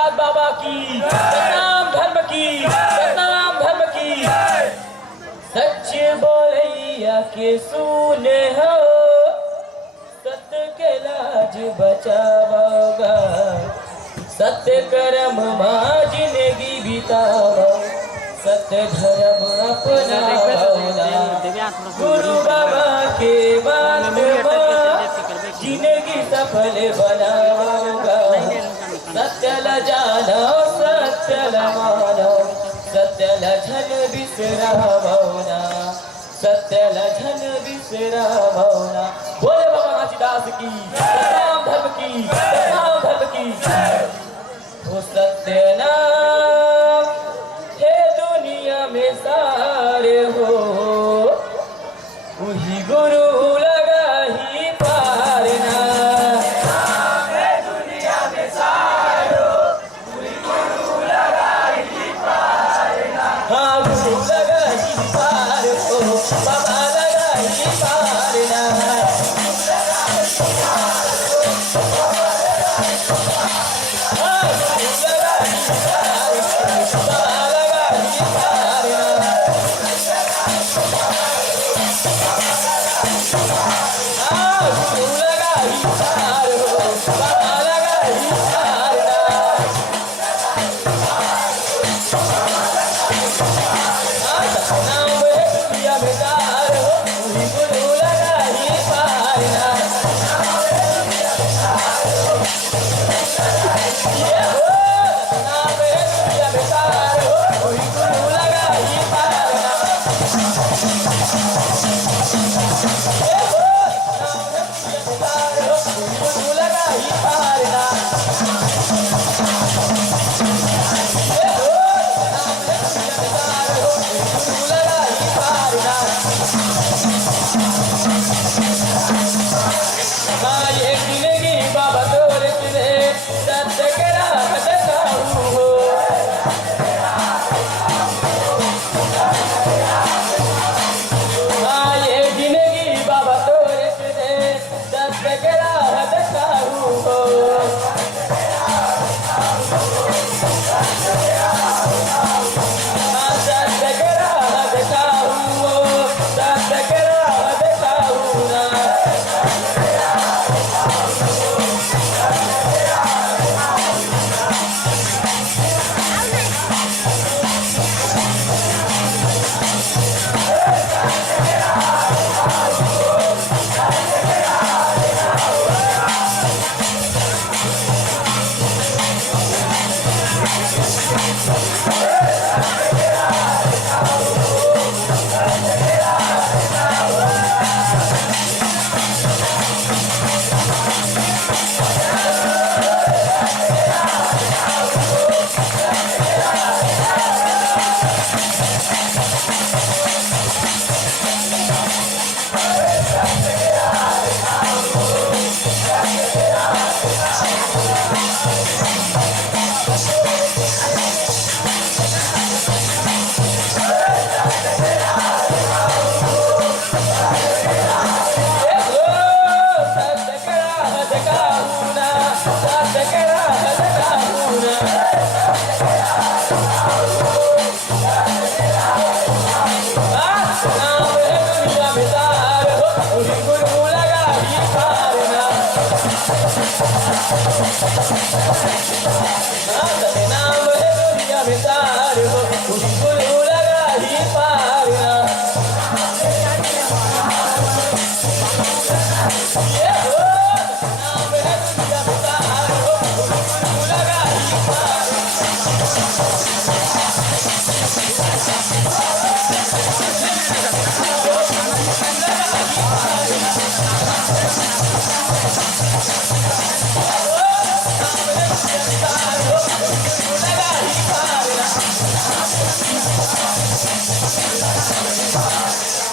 काशीनाथ बाबा की, सतनाम धर्म की, सतनाम धर्म की। सच बोलैया के सुने हो, सत्य के लाज बचावोगा, सत्य कर्म मां जिंदगी बिताओ, सत्य धर्म अपनाओ। गुरु बाबा के बात जिंदगी सफल बनाओगा, सत्य ल जानो सत्य ल मानो, सत्य ल झन बिसरावना, सत्य ल झन बिसरावना। बोले बाबा घासीदास की, सतनाम धर्म की, सतनाम धर्म की। वो सत्य नाम है दुनिया में सारे हो, वही गुरु लगा ही पारना। दुनिया में सारे हो, वही गुरु लगा ही पारना। हाँ गुरु लगा ही पार हो, बाबा लगा ही पारना। हाँ गुरु लगा ही पार हो, बाबा लगा ही पारना। गुरु लगा ही पार हो, बाबा लगा ही पारना। सतनाम है दुनिया में तार हो, वही गुरु लगा ही पारना। ये हो सतनाम है दुनिया में तार हो, वही गुरु लगा ही पारना। ये हो सतनाम है दुनिया में तार हो, वही गुरु लगा ही पारना। ये हो सतनाम है दुनिया में तार हो, वही गुरु लगा ही पारना। हाँ ये जिंदगी बाबा तोर तुझे सत्य के राह दिखाऊं हो। हाँ ये जिंदगी बाबा तोर तुझे सत्य के राह दिखाऊं हो। हाँ सत्य के राह दिखाऊं हो, सत्य के राह दिखाऊं ना।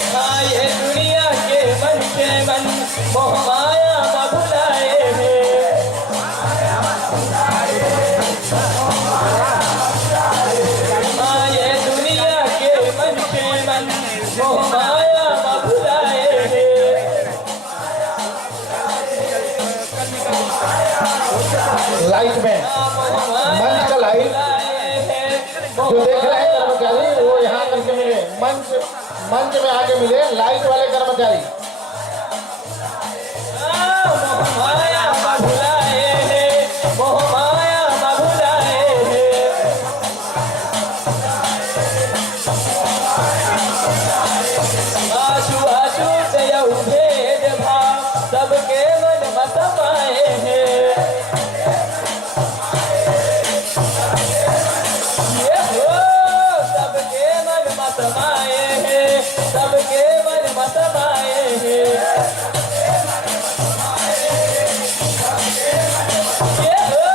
हाँ ये दुनिया के मन के मन मोह माया न भुलाए हैं। हाँ ये दुनिया के मन मोह माया न भुलाए हैं। लाइट में मंच का लाइट जो देख रहे हैं कर्मचारी वो यहाँ करके मिले, मंच में आके मिले लाइट वाले कर्मचारी। सबके मन में समाए हैं, ये हो सबके मन में समाए हैं, सबके मन में समाए हैं, ये हो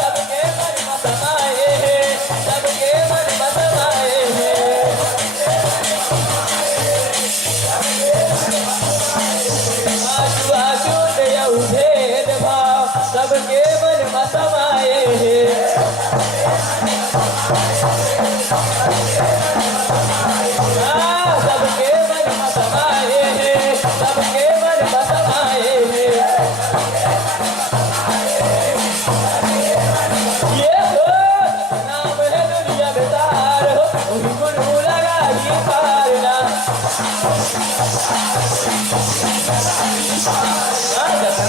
सबके मन में समाए हैं, सबके मन में समाए हैं। आजू आजू दया भेद भाव सबके मन में समाए हैं, सबके मन में समाए हैं, सबके मन में समाए हैं, ये हो नाम है दुनिया में तार हो वही गुरु लगा ही पारना,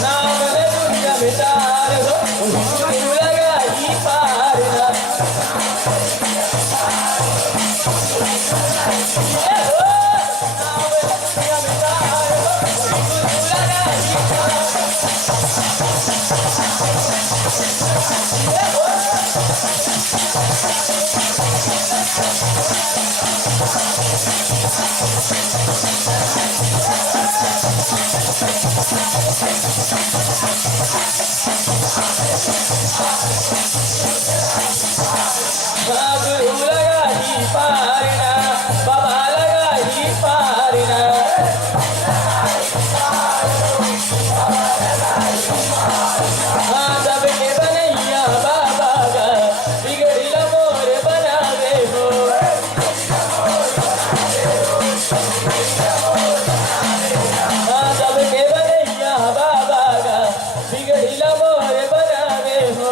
नाम है दुनिया में तार हो वही गुरु लगा ही पारना, ये हो नाम है दुनिया में तार हो वही गुरु लगा ही पारना, ये हो गुरु लगा ही पारना, बाबा लगा ही पारना, सबके बनैया बाबा का बिगड़िला मोर बनावे हो, सबके बनैया बाबा का बिगड़िला मोर बनावे हो,